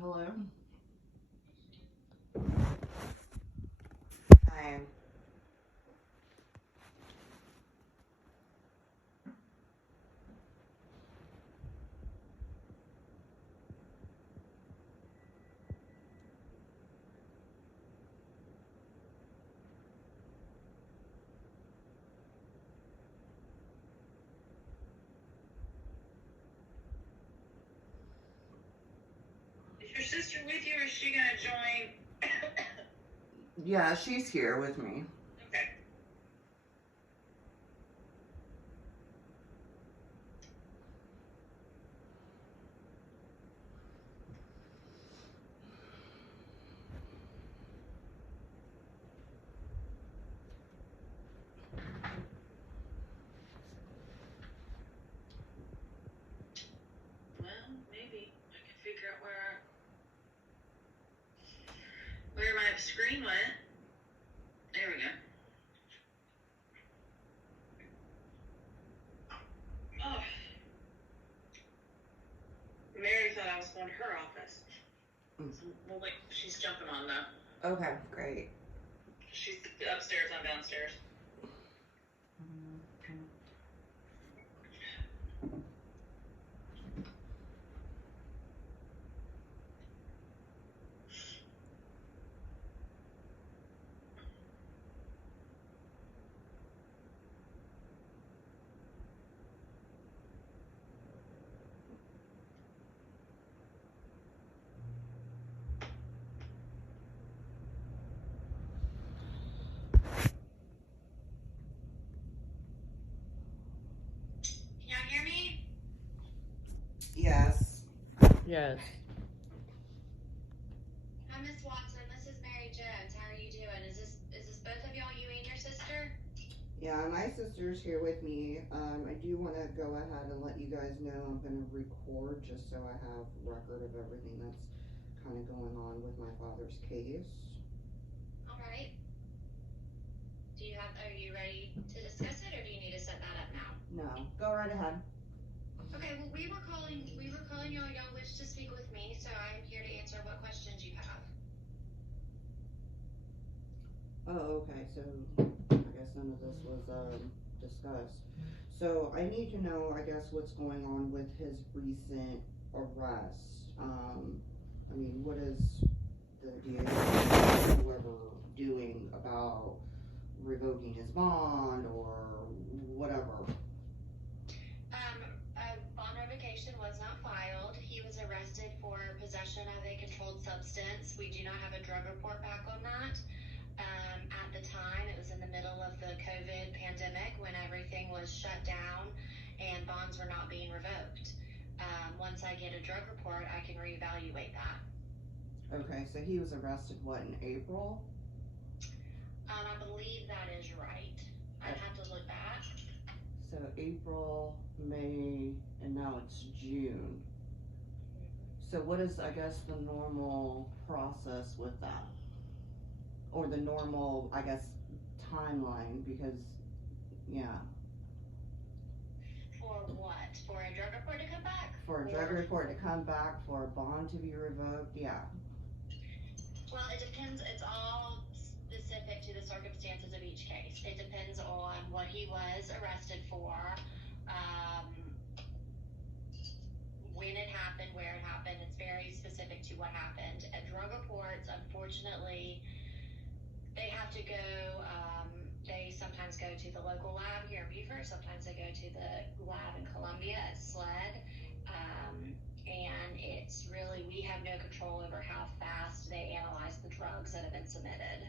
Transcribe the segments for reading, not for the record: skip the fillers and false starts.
Hello? Hi. Is your sister with you, or is she gonna join? Yeah, she's here with me. Okay. Well, maybe I can figure out where my screen went. There we go. Oh. Mary thought I was going to her office. So we'll wait. She's jumping on though. Okay, great. She's upstairs, I'm downstairs. Can y'all hear me? Yes. Yes. Hi, Miss Watson. This is Mary Jones. How are you doing? Is this both of y'all, you and your sister? Yeah, my sister's here with me. I do want to go ahead and let you guys know I'm going to record just so I have record of everything that's kind of going on with my father's case. All right. Are you ready to discuss it, or do you need to set that up now? No, go right ahead. Okay. Well, we were calling y'all. Y'all wish to speak with me, so I'm here to answer what questions you have. Oh, okay. So I guess none of this was discussed. So I need to know, I guess, what's going on with his recent arrest. I mean, what is the DA or whoever doing about revoking his bond or whatever? A bond revocation was not filed. He was arrested for possession of a controlled substance. We do not have a drug report back on that. At the time, it was in the middle of the COVID pandemic when everything was shut down and bonds were not being revoked. Once I get a drug report, I can reevaluate that. Okay, so he was arrested, what, in April? I believe that is right. I'd have to look back. So April, May, and now it's June. So what is, I guess, the normal process with that? Or the normal, I guess, timeline, because, yeah. For what? For a drug report to come back? For a drug report to come back, for a bond to be revoked, yeah. Well, it depends. It's all specific to the circumstances of each case. It depends on what he was arrested for, when it happened, where it happened. It's very specific to what happened. And drug reports, unfortunately, they have to go, they sometimes go to the local lab here in Beaufort. Sometimes they go to the lab in Columbia at SLED. And it's really, we have no control over how fast they analyze the drugs that have been submitted.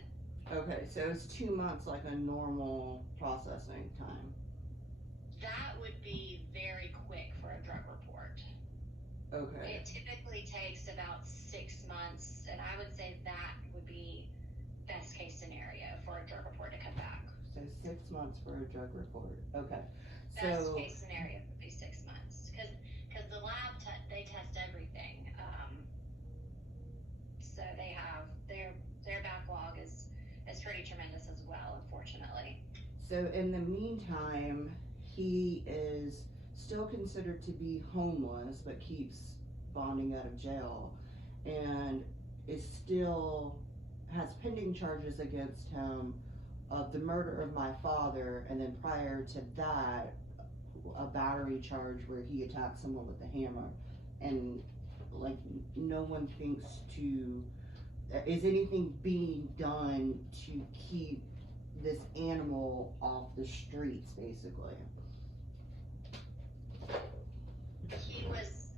Okay, so it's 2 months like a normal processing time. That would be very quick for a drug report. Okay. It typically takes about 6 months, and I would say that would be best case scenario for a drug report to come back. So 6 months for a drug report. Okay. Best case scenario would be 6 months, because the lab they test everything. So they have their backlog is pretty tremendous as well, unfortunately. So in the meantime, he is still considered to be homeless, but keeps bonding out of jail. and is still has pending charges against him of the murder of my father, and then prior to that, a battery charge where he attacked someone with a hammer. And like, no one thinks to, is anything being done to keep this animal off the streets, basically? He was,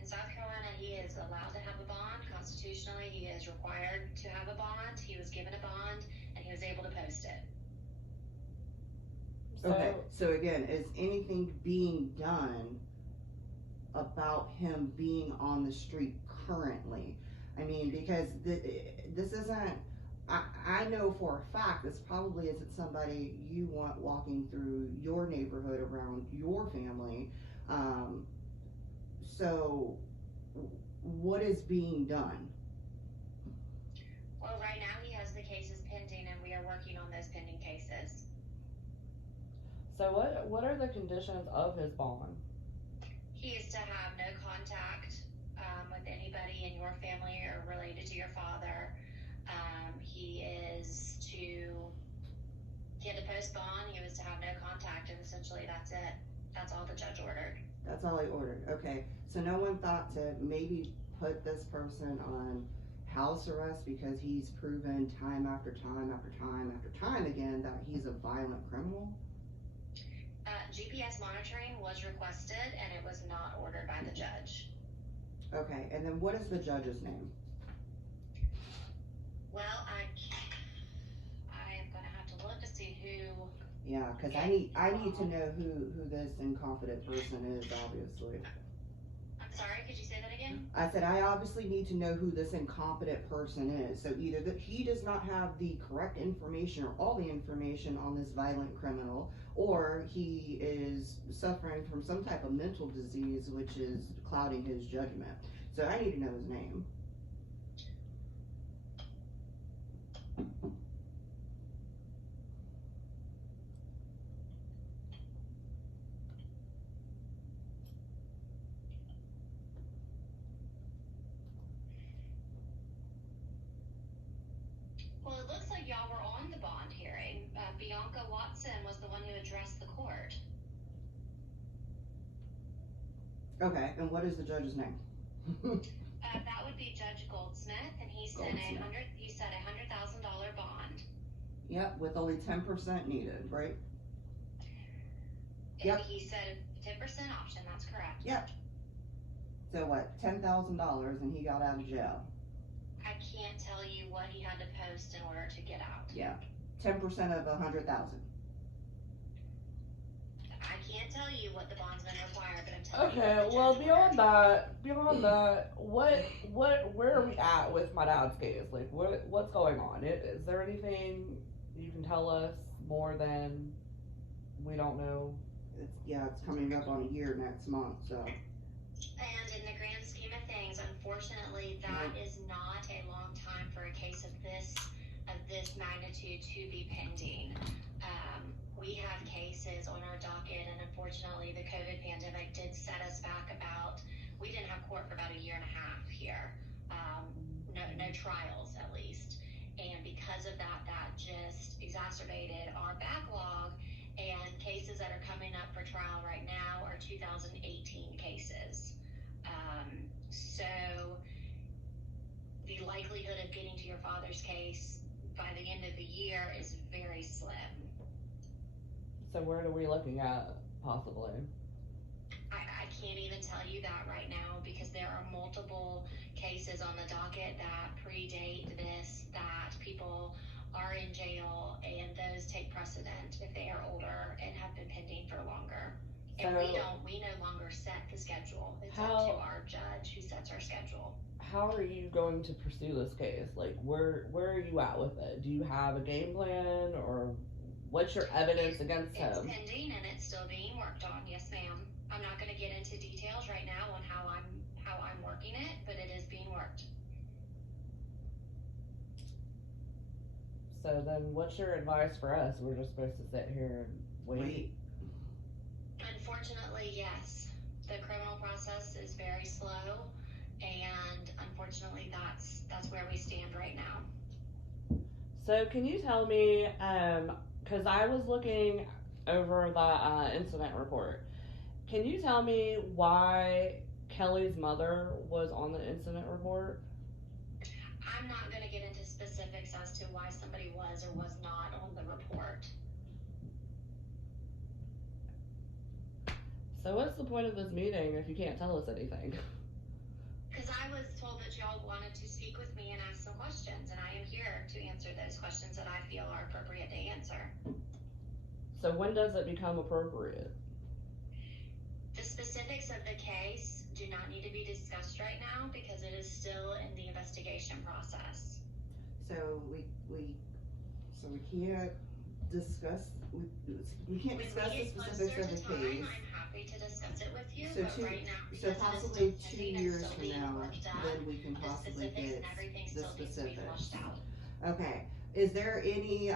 in South Carolina, he is allowed to have a bond. Constitutionally, he is required to have a bond. He was given a bond, and he was able to post it. Okay, so again, is anything being done about him being on the street currently? I mean, because this isn't, I know for a fact this probably isn't somebody you want walking through your neighborhood around your family. So what is being done? Well, right now he has the cases pending, and we are working on those pending cases. So what are the conditions of his bond? He is to have no contact with anybody in your family or related to your father. He is to get a post bond. He was to have no contact, and essentially that's it. That's all the judge ordered. That's all he ordered. Okay, so no one thought to maybe put this person on house arrest because he's proven time after time after time after time again that he's a violent criminal? GPS monitoring was requested, and it was not ordered by the judge. Okay, and then what is the judge's name? Well, I am gonna have to look to see who. Yeah, because I need to know who this incompetent person is, obviously. I'm sorry, could you say that again? I said I obviously need to know who this incompetent person is. So either that he does not have the correct information or all the information on this violent criminal, or he is suffering from some type of mental disease which is clouding his judgment. So I need to know his name. Well, it looks like y'all were on the bond hearing. Bianca Watson was the one who addressed the court. Okay, and what is the judge's name? That would be Judge Goldsmith, and he said $100,000 bond. Yep, with only 10% needed, right? And Yep. he said 10% option. That's correct. Yep. So what? $10,000, and he got out of jail. I can't tell you what he had to post in order to get out. Yeah, 10% of 100,000. I can't tell you what the bondsman required, but I'm telling you. Okay, what the well judge beyond ordered. that, where are we at with my dad's case? Like what's going on? Is there anything you can tell us more than we don't know? It's coming up on a year next month, so. And in the grand scheme of things, unfortunately, that is not a long time for a case of this magnitude to be pending. We have cases on our docket, and unfortunately, the COVID pandemic did set us back we didn't have court for about a year and a half here. No trials, at least. And because of that, that just exacerbated our backlog, and cases that are coming up for trial right now are 2018 cases. So the likelihood of getting to your father's case by the end of the year is very slim. So where are we looking at possibly? I can't even tell you that right now because there are multiple cases on the docket that predate this, that people are in jail, and those take precedent if they are older and have been pending for longer. And we no longer set the schedule. It's up to our judge who sets our schedule. How are you going to pursue this case? Like where are you at with it? Do you have a game plan, or what's your evidence against him? It's pending and it's still being worked on. Yes, ma'am. I'm not going to get into details right now on how I'm working it, but it is being worked. So then what's your advice for us? We're just supposed to sit here and wait. Unfortunately, yes. The criminal process is very slow, and unfortunately, that's where we stand right now. So can you tell me, because I was looking over the incident report, can you tell me why Kelly's mother was on the incident report? I'm not going to get into specifics as to why somebody was or was not on the report. So what's the point of this meeting if you can't tell us anything? Because I was told that y'all wanted to speak with me and ask some questions, and I am here to answer those questions that I feel are appropriate to answer. So when does it become appropriate? The specifics of the case do not need to be discussed right now because it is still in the investigation process. So we can't discuss, we can't When discuss we the get specifics closer of to the time, case. I'm happy to discuss it with you, So but right now, so because possibly it is still 2 pending and years still from being now, worked out, then we can the possibly specifics get and everything the still needs to be specifics. flushed out. Okay, is there any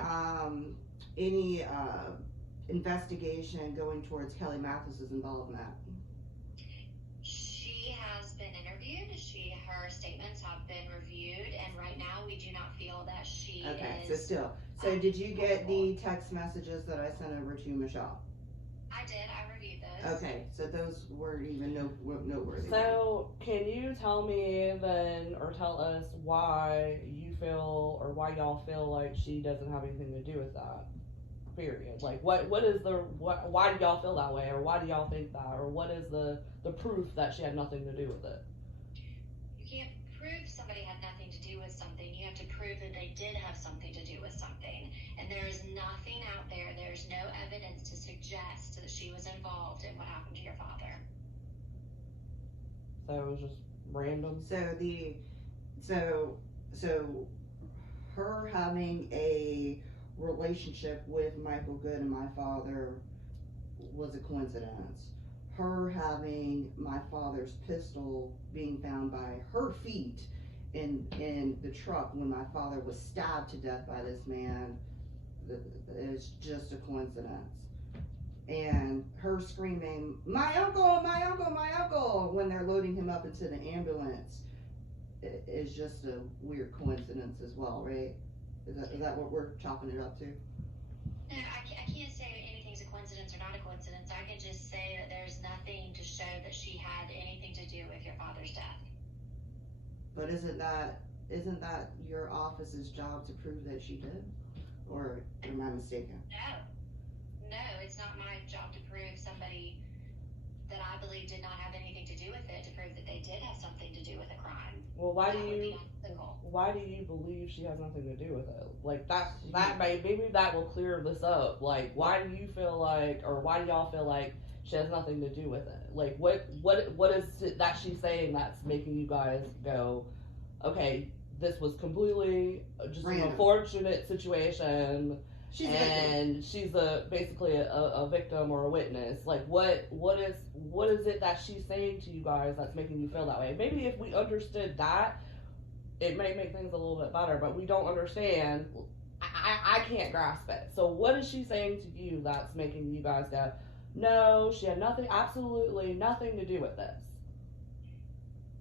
investigation going towards Kelly Mathis's involvement? She has been interviewed. Her statements have been reviewed, and right now we do not feel that she Okay, is. so did you get the text messages that I sent over to Michelle? I did. I reviewed those. Okay, so those weren't even noteworthy. So can you tell me then, or tell us why you feel, or why y'all feel like she doesn't have anything to do with that? Period. Like why do y'all feel that way, or why do y'all think that, or what is the proof that she had nothing to do with it? You can't prove somebody had nothing to do with something. You have to prove that they did have something to do with something. And there is nothing out there. There's no evidence to suggest that she was involved in what happened to your father. So it was just random. So her having a relationship with Michael Good and my father was a coincidence. Her having my father's pistol being found by her feet in the truck when my father was stabbed to death by this man is just a coincidence. And her screaming, "My uncle, my uncle, my uncle," when they're loading him up into the ambulance is just a weird coincidence as well, right? Is that what we're chopping it up to? No, I can't say anything's a coincidence or not a coincidence. I can just say that there's nothing to show that she had anything to do with your father's death. But isn't that your office's job to prove that she did? Or am I mistaken? No, it's not my job to prove somebody that I believe did not have anything to do with it, to prove that they did have something to do with a crime. Well, why That do would be you unethical. believe she has nothing to do with it? Like maybe that will clear this up. Like why do you feel like, or why do y'all feel like she has nothing to do with it? Like what is it that she's saying that's making you guys go, okay, this was completely just an Random. unfortunate situation, She's a victim. and she's basically a victim or a witness. Like what is it that she's saying to you guys that's making you feel that way? Maybe if we understood that, it may make things a little bit better, but we don't understand. I can't grasp it. So what is she saying to you that's making you guys go, no, she had nothing, absolutely nothing to do with this?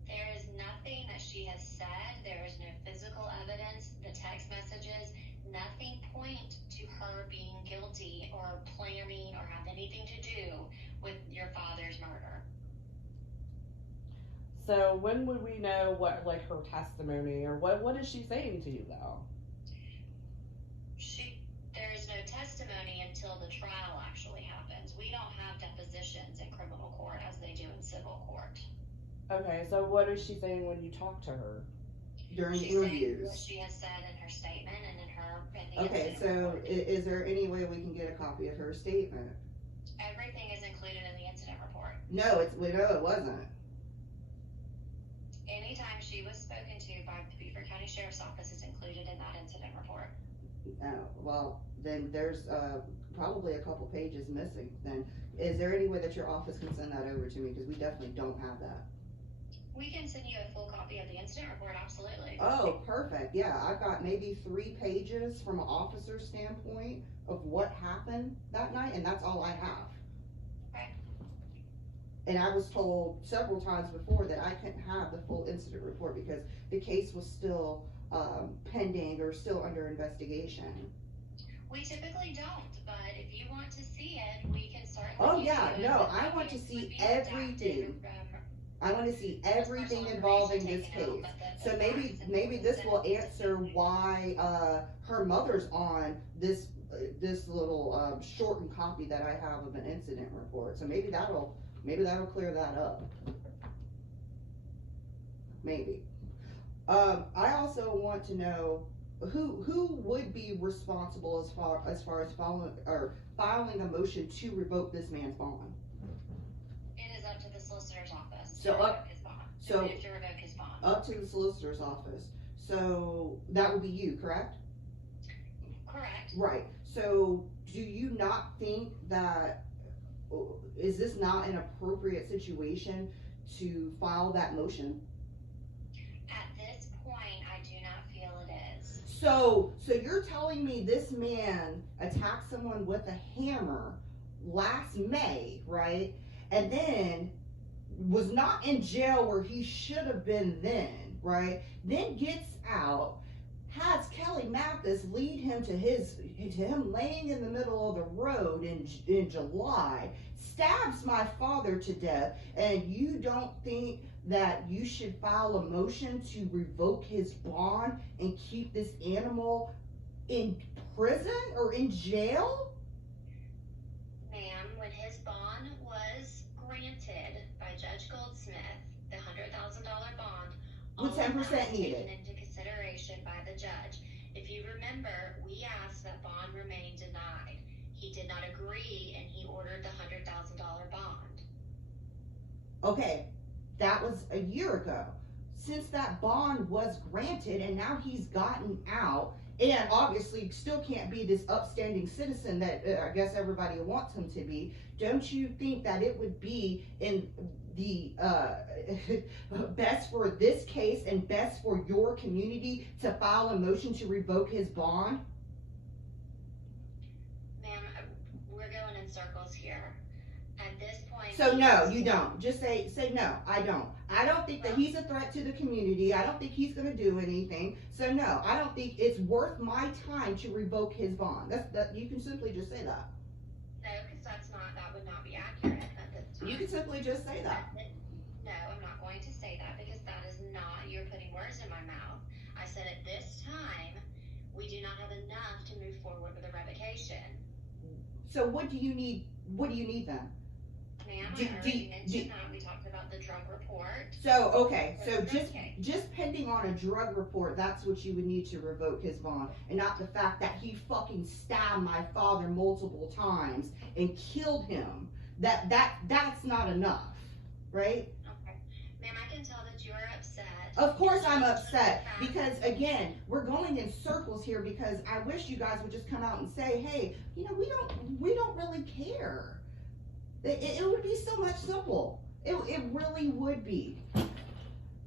There is nothing that she has said. There is no physical evidence. The text messages, nothing point to her being guilty or planning or have anything to do with your father's murder. So when would we know what, like, her testimony, or what is she saying to you though? There is no testimony until the trial actually happens. We don't have depositions in criminal court as they do in civil court. Okay, so what is she saying when you talk to her? During She's saying interviews. what she has said in her statement and in the Okay, incident so report. is there any way we can get a copy of her statement? Everything is included in the incident report. No, it wasn't. Anytime she was spoken to by the Beaufort County Sheriff's Office is included in that incident report. Well, then there's probably a couple pages missing. Then is there any way that your office can send that over to me? Because we definitely don't have that. We can send you a full copy of the incident report, absolutely. Oh, perfect. Yeah, I've got maybe 3 pages from an officer's standpoint of what happened that night, and that's all I have. Okay. and I was told several times before that I couldn't have the full incident report because the case was still pending or still under investigation. We typically don't, but if you want to see it, we can certainly. Oh yeah, no, I want to see everything. I want to see everything involving this case. So maybe this will answer why her mother's on this little shortened copy that I have of an incident report. So maybe that'll clear that up. Maybe. I also want to know who would be responsible as far as filing a motion to revoke this man's bond. It is up to the solicitor's office So to revoke his bond. so- To revoke his bond. Up to the solicitor's office. So that would be you, correct? Correct. Right. So do you not think that is this not an appropriate situation to file that motion? At this point, I do not feel it is. So you're telling me this man attacked someone with a hammer last May, right? And then was not in jail where he should have been then, right? Then gets out, has Kelly Mathis lead him to him laying in the middle of the road in July, stabs my father to death, and you don't think that you should file a motion to revoke his bond and keep this animal in prison or in jail? Ma'am, when his bond was granted by Judge Goldsmith, the $100,000 bond, With 10% was needed. taken into consideration by the judge. If you remember, we asked that bond remain denied. He did not agree, and he ordered the $100,000 bond. Okay, that was a year ago. Since that bond was granted and now he's gotten out and obviously still can't be this upstanding citizen that I guess everybody wants him to be, don't you think that it would be in the best for this case and best for your community to file a motion to revoke his bond? Ma'am, we're going in circles here. At this point. So no, you don't. Just say no, I don't. I don't think that he's a threat to the community. I don't think he's gonna do anything. So no, I don't think it's worth my time to revoke his bond. That you can simply just say that. No, because that would not be accurate at this time. You can simply just say that. No, I'm not going to say that because that is not, you're putting words in my mouth. I said at this time, we do not have enough to move forward with a revocation. So what do you need? What do you need then? Ma'am, Do- I already do- mentioned that. We talked about the drug report. So okay, so Okay. just pending on a drug report, that's what you would need to revoke his bond, and not the fact that he fucking stabbed my father multiple times and killed him. That's not enough, right? Okay. Ma'am, I can tell that you're upset. Of course I'm upset because again, we're going in circles here because I wish you guys would just come out and say, hey, you know, we don't really care. It would be so much simple. It really would be.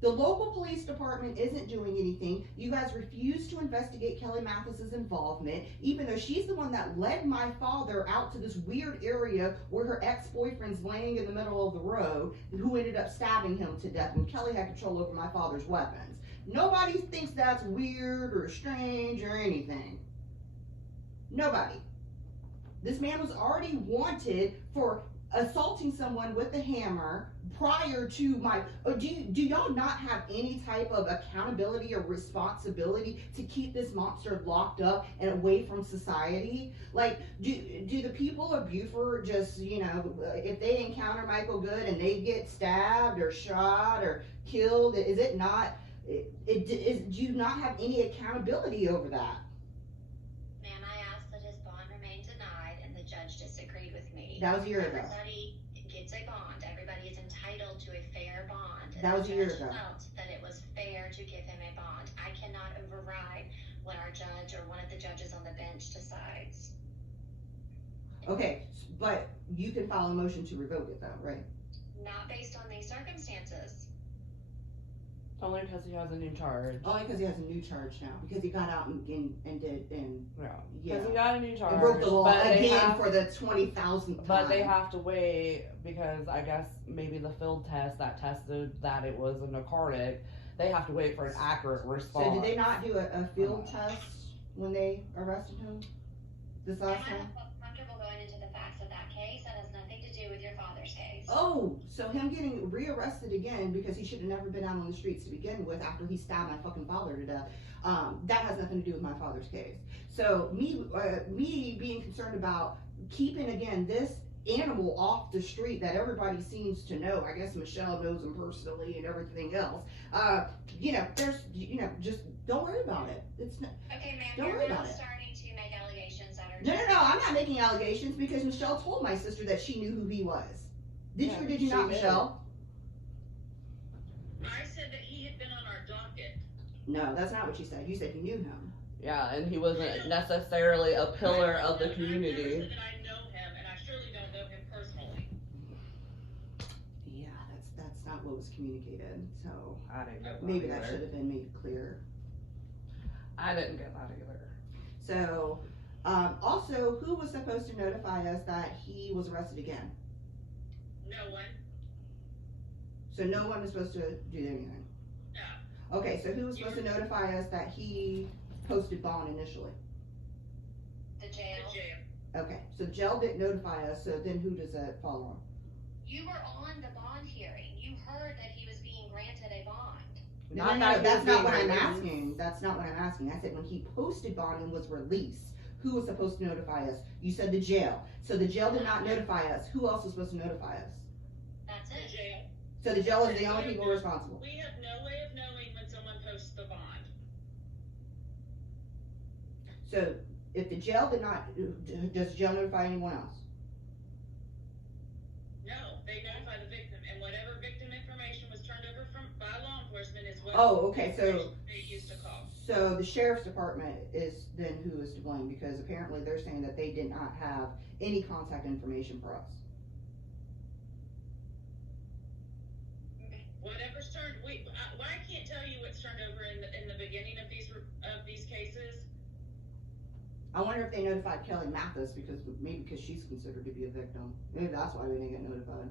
The local police department isn't doing anything. You guys refuse to investigate Kelly Mathis's involvement, even though she's the one that led my father out to this weird area where her ex-boyfriend's laying in the middle of the road, who ended up stabbing him to death when Kelly had control over my father's weapons. Nobody thinks that's weird or strange or anything. Nobody. This man was already wanted for assaulting someone with a hammer prior to my do y'all not have any type of accountability or responsibility to keep this monster locked up and away from society? Like, do the people of Beaufort just, you know, if they encounter Michael Good and they get stabbed or shot or killed, is it not do you not have any accountability over that? Ma'am, I asked that his bond remain denied, and the judge disagreed with me. That was a year ago. Everybody gets a bond. Everybody is entitled to a fair bond. And That was the a year judge ago. felt that it was fair to give him a bond. I cannot override what our judge or one of the judges on the bench decides. Okay, but you can file a motion to revoke it though, right? Not based on these circumstances. Only because he has a new charge. Only because he has a new charge now. Because he got out and did Yeah. yeah. Because he got a new charge. And broke the law but they again have, for the 20,000th time. But they have to wait because I guess maybe the field test that tested that it was a narcotic, they have to wait for an accurate response. So did they not do a field test when they arrested him this last I time? don't feel comfortable going into the facts of that case. That has nothing to do with your father's case. Oh, so him getting rearrested again because he should have never been out on the streets to begin with after he stabbed my fucking father to death. That has nothing to do with my father's case. So me being concerned about keeping again this animal off the street that everybody seems to know. I guess Michelle knows him personally and everything else. Just don't worry about it. It's not. Okay, ma'am, Don't you're worry now about it. starting to make allegations that are No, I'm not making allegations because Michelle told my sister that she knew who he was. Did Yeah, you or did you she not, did. Michelle? I said that he had been on our docket. No, that's not what you said. You said you knew him. Yeah, and he wasn't necessarily a pillar of the I never community. said that I know him, and I surely don't know him personally. Yeah, that's not what was communicated. So I didn't get that maybe that either. should have been made clear. I didn't get that either. So, also, who was supposed to notify us that he was arrested again? No one. So no one was supposed to do anything. No. Okay, so who was supposed to notify us that he posted bond initially? the jail. The jail. Okay, so the jail didn't notify us. So then who does that fall on? You were on the bond hearing. You heard that he was being granted a bond. Not No, that that's he was not what being I'm released. asking. That's not what I'm asking. I said when he posted bond and was released, who was supposed to notify us? You said the jail. So the jail did not notify us. Who else was supposed to notify us? That's The it. jail. So the jail is the only people responsible. We have no way of knowing when someone posts the bond. So if the jail did not, does the jail notify anyone else? No, they notify the victim, and whatever victim information was turned over by law enforcement is what Oh, okay, so they used to call. So the sheriff's department is then who is to blame because apparently they're saying that they did not have any contact information for us. Whatever's turned, I can't tell you what's turned over in the beginning of these cases. I wonder if they notified Kelly Mathis because she's considered to be a victim. Maybe that's why we didn't get notified.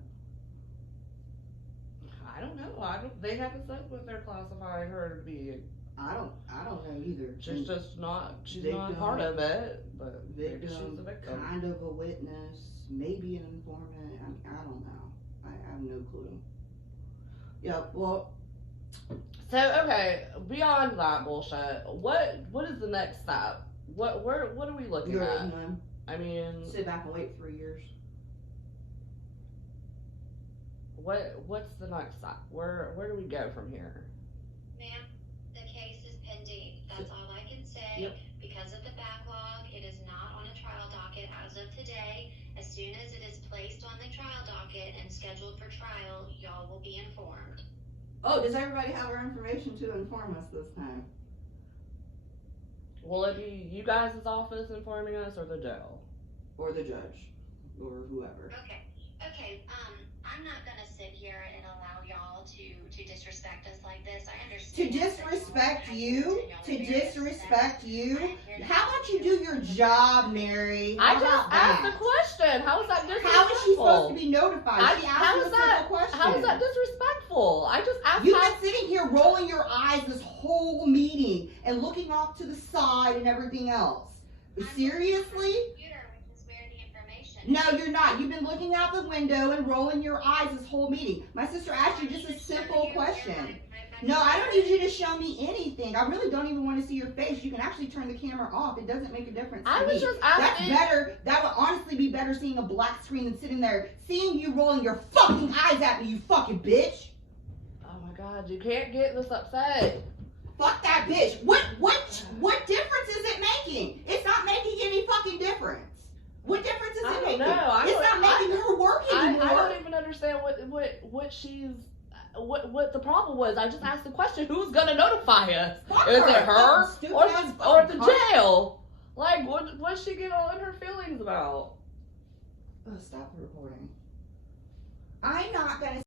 I don't know. They haven't said what they're classifying her to be. I don't know either. She's just not. She's Victim. not part of it. But maybe she's Victim, a victim. kind of a witness, maybe an informant. I don't know. I have no clue. Yeah, well, So okay, beyond that bullshit, what is the next step? What are we looking you're at? none. I mean, Sit back and wait 3 years. what's the next step? Where do we go from here? Ma'am, the case is pending. That's all I can say. Yep. Because of the backlog, it is not on a trial docket as of today. As soon as it is placed on the trial docket and scheduled for trial, y'all will be informed. Oh, does everybody have our information to inform us this time? Will it be you guys' office informing us or the jail? Or the judge? Or whoever? Okay. I'm not gonna sit here and allow y'all to disrespect us like this. I To understand. that y'all disrespect have you? and y'all are To very disrespect upset. you? I am here to How help about you do your job, Mary? I How just about asked that? the question. How is that disrespectful? How is she supposed to be notified? I- She how asked you a is that- simple question. How is that disrespectful? I just asked You've how. been sitting here rolling your eyes this whole meeting and looking off to the side and everything else. I'm looking Seriously? at my computer, which is where the information No, is. you're not. You've been looking out the window and rolling your eyes this whole meeting. My sister asked you just a simple question. No, I don't need you to show me anything. I really don't even want to see your face. You can actually turn the camera off. It doesn't make a difference to I me. was just That's asking. better. That would honestly be better seeing a black screen than sitting there seeing you rolling your fucking eyes at me, you fucking bitch. Oh my god, you can't get this upset. Fuck that bitch. What difference is it making? It's not making any fucking difference. What difference is I it don't making? know. It's not making her work I anymore. don't even understand what she's. What the problem was. I just asked the question, who's gonna notify us? Fuck Is it her, her fucking stupid or ass the, or the fucking cunt. jail? Like, what's she get all in her feelings about? Oh, stop the recording. I'm not gonna